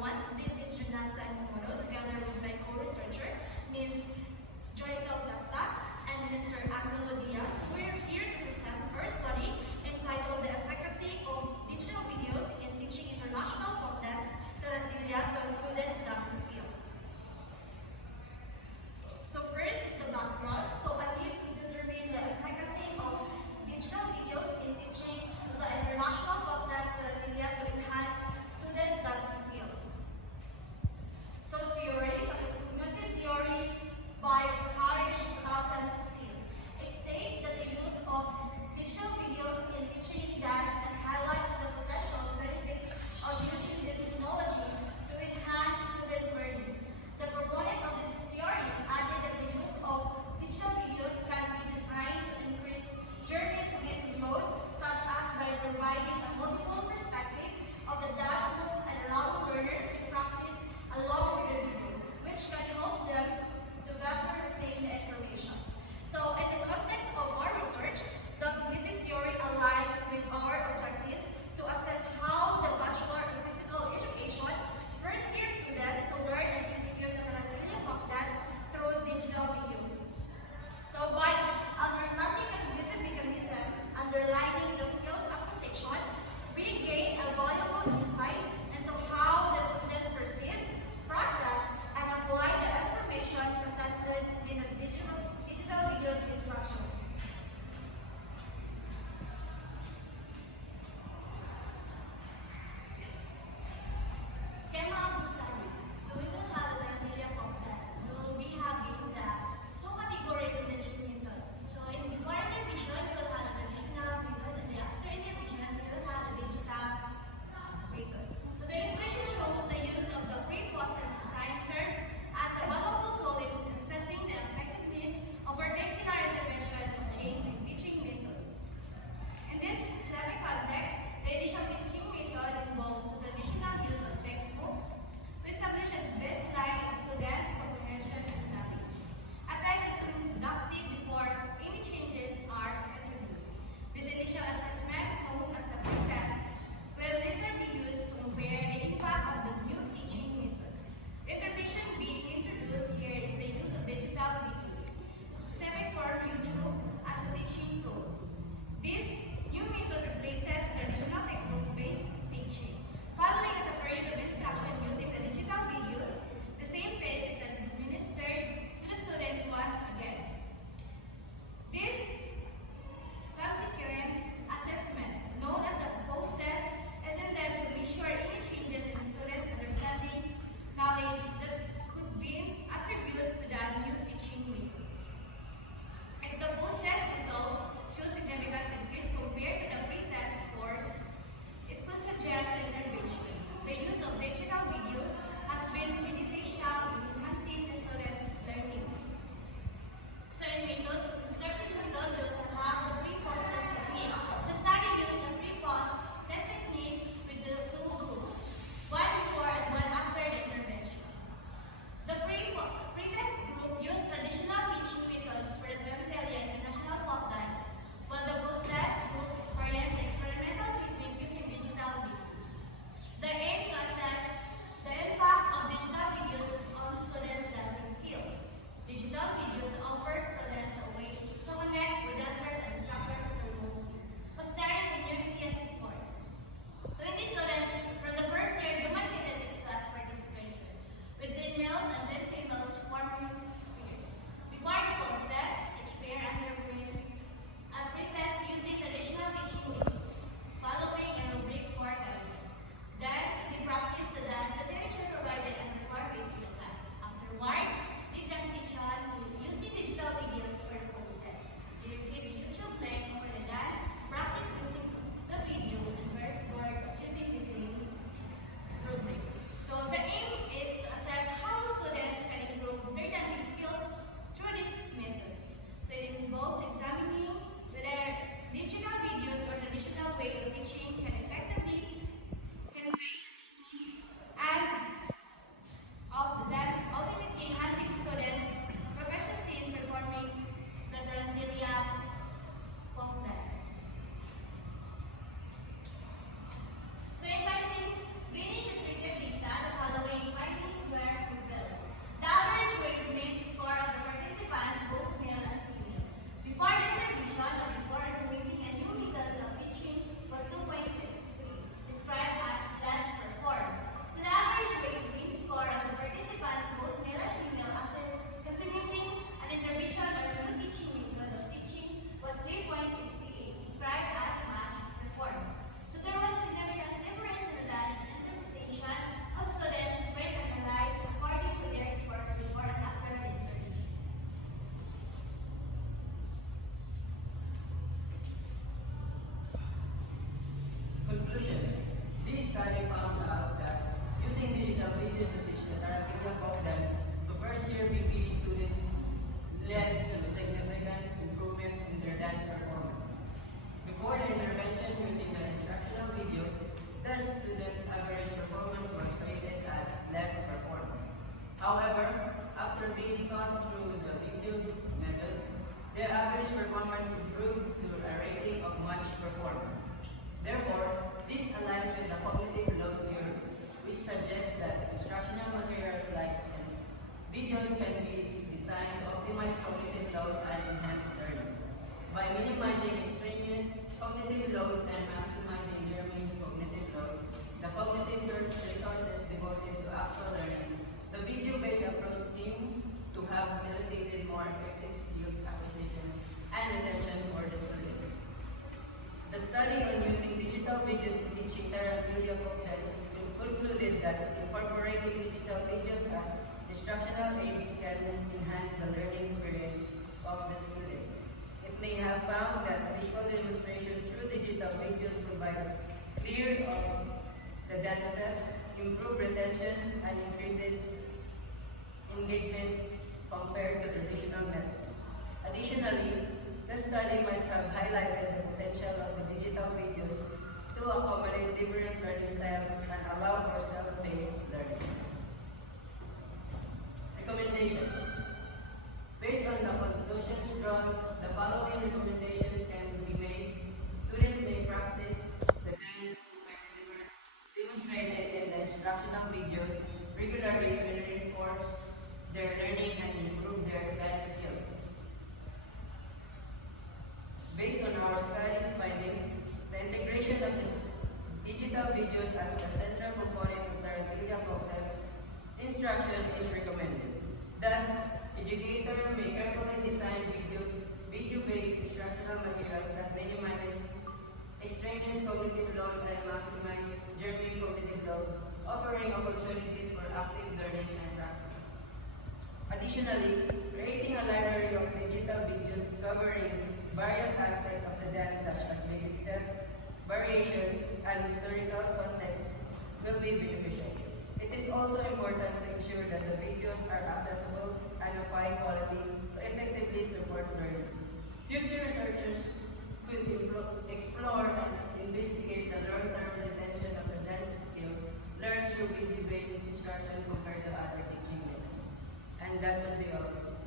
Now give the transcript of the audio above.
everyone. This is Junasa Animoto together with my co-researcher, Ms. Joycel Casta and Mr. Angelo Diaz. We're here to present our study entitled The Efficacy of Digital Videos in Teaching International Folk Dance Tarantilla to Student Dancing Skills. So first is the background. So I need to determine the efficacy of digital videos in teaching the international folk dance Tarantilla to enhance student dancing skills. So theory, sa cognitive theory, which suggests that instructional materials like videos can be designed to optimize cognitive load and enhance learning. By minimizing extraneous cognitive load and maximizing germane cognitive load, the cognitive resources devoted to actual learning, the video-based approach seems to have facilitated more effective skills acquisition and retention for the students. The study on using digital videos to teaching Terraphilia cocktails concluded that incorporating digital videos as instructional aids can enhance the learning experience of the students. It may have found that visual demonstration through digital videos provides clear the dance steps, improve retention, and increases engagement compared to traditional methods. Additionally, the study might have highlighted the potential of the digital videos to accommodate different learning styles and allow for self-paced learning. Recommendations. Based on the conclusions drawn, the following recommendations can be made. Students may practice the dance demonstrated in the instructional videos regularly to reinforce their learning and improve their dance skills. Based on our study's findings, the integration of this digital videos as the central component of Terraphilia cocktails instruction is recommended. Thus, educators may carefully design video-based instructional materials that minimizes extraneous cognitive load and maximize germane cognitive load, offering opportunities for active learning and practice. Additionally, creating a library of digital videos covering various aspects of the dance such as basic steps, variation, and historical context will be beneficial. It is also important to ensure that the videos are accessible and of high quality to effectively support learning. Future researchers could explore and investigate the long-term retention of the dance skills learned through video-based instruction compared to other teaching methods. And that would be all.